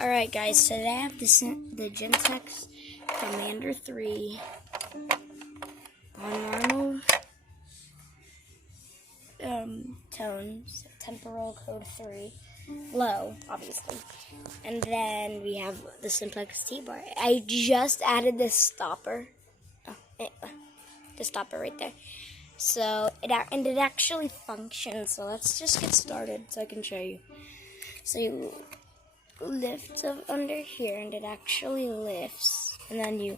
Alright guys, today I have the gentex Commander 3 on normal tones, temporal code 3, low, obviously. And then we have the simplex T-bar. I just added this stopper, the stopper right there. So, it actually functions, so let's just get started so I can show you. So you lift up under here and it actually lifts, and then you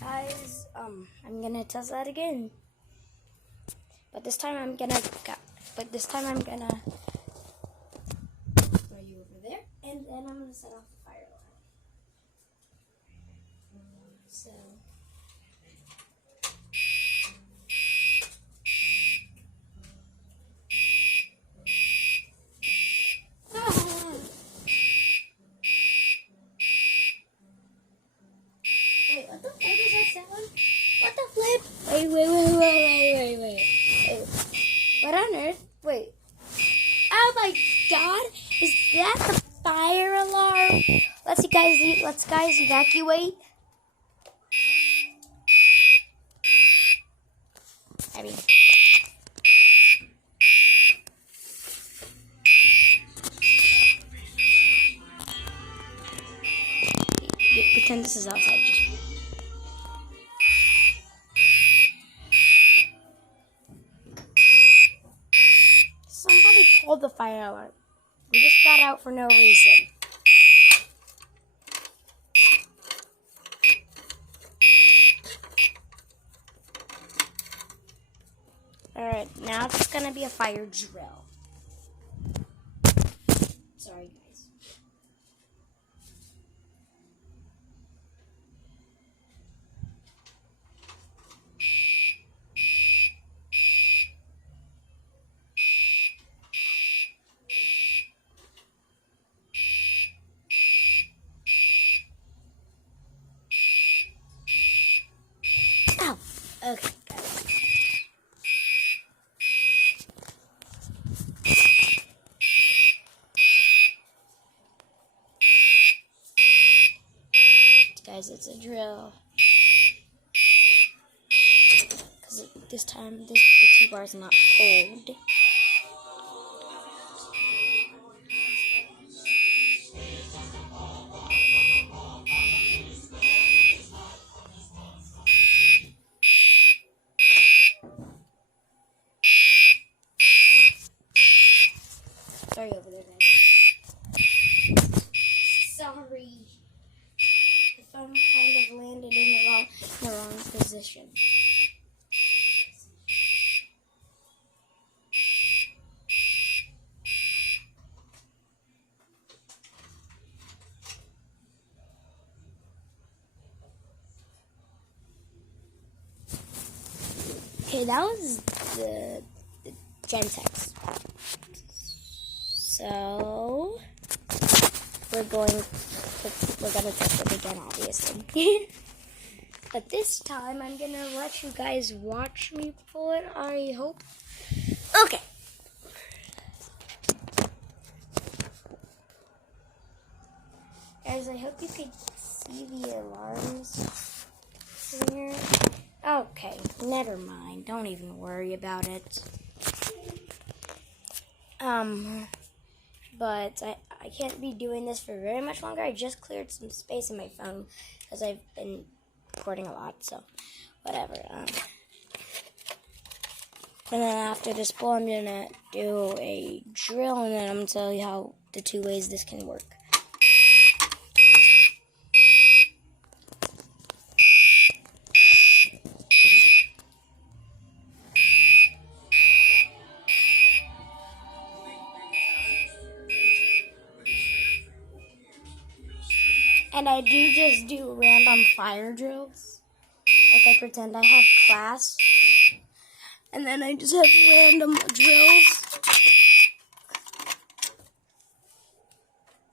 guys, I'm gonna test that again. But this time I'm gonna throw you over there, and then I'm gonna set off the fire alarm. So wait, what the flip is that sound? What the flip? Wait. What on earth? Wait. Oh my god! Is that the fire alarm? Let's guys evacuate. I mean, pretend this is outside. Somebody pulled the fire alarm. We just got out for no reason. Alright, now it's gonna be a fire drill. Sorry, guys. Ow! Okay, got it. Guys, it's a drill. Because this time, the T-bar is not pulled. Sorry over there, guys. Sorry. The phone kind of landed in the wrong position. Okay, that was the gentex. So we're gonna test it again, obviously. But this time I'm gonna let you guys watch me pull it, I hope. Okay. Guys, I hope you could see the alarms here. Okay, never mind. Don't even worry about it. But I can't be doing this for very much longer. I just cleared some space in my phone because I've been recording a lot, so whatever. And then after this pull, I'm gonna do a drill, and then I'm gonna tell you how the 2 ways this can work. And I do just do random fire drills. Like I pretend I have class. And then I just have random drills.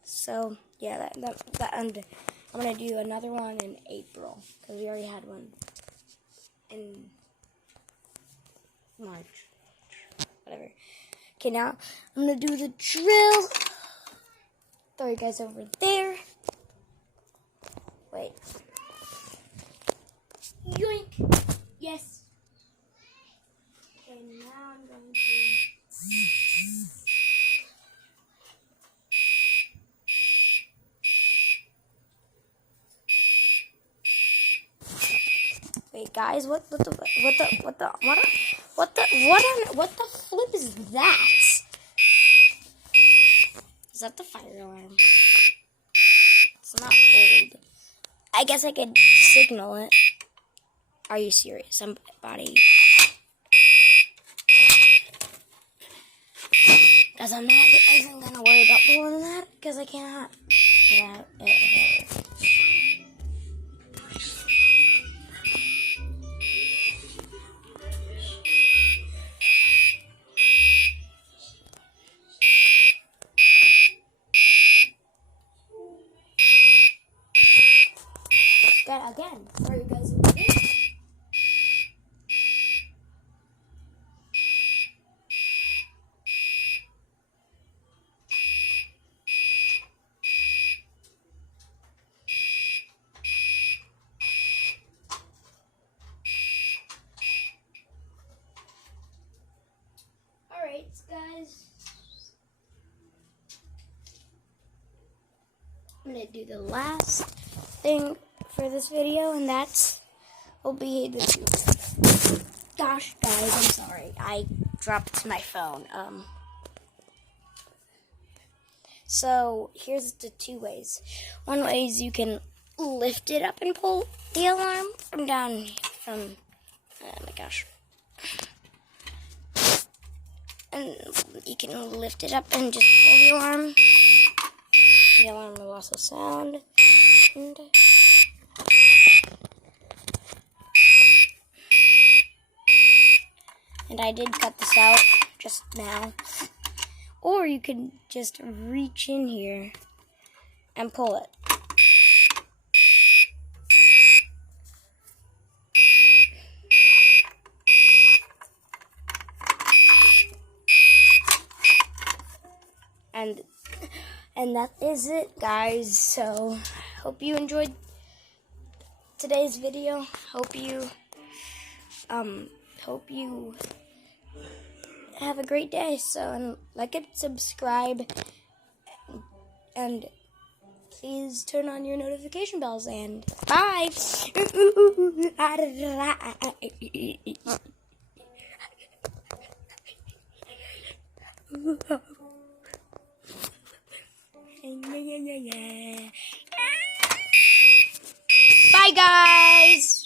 So, yeah, and I'm going to do another one in April. Because we already had one in March. Whatever. Okay, now I'm going to do the drill. Throw you guys over there. Wait. Yoink. Yes. Okay, now I'm going to... Wait, guys, what the flip is that? Is that the fire alarm? It's not cold. I guess I could signal it. Are you serious? Somebody. Because I'm not even going to worry about pulling that. Because I cannot. Yeah, That again. Sorry, guys. Alright, guys. I'm going to do the last thing for this video, and that will be the tube. Gosh, guys, I'm sorry. I dropped my phone. So, here's the 2 ways. One way is you can lift it up and pull the alarm from down from, oh my gosh. And you can lift it up and just pull the alarm. The alarm will also sound. And I did cut this out just now. Or you could just reach in here and pull it. And that is it, guys. So, hope you enjoyed today's video. Hope you have a great day. So, and like and subscribe, and please turn on your notification bells, and bye. Bye, guys.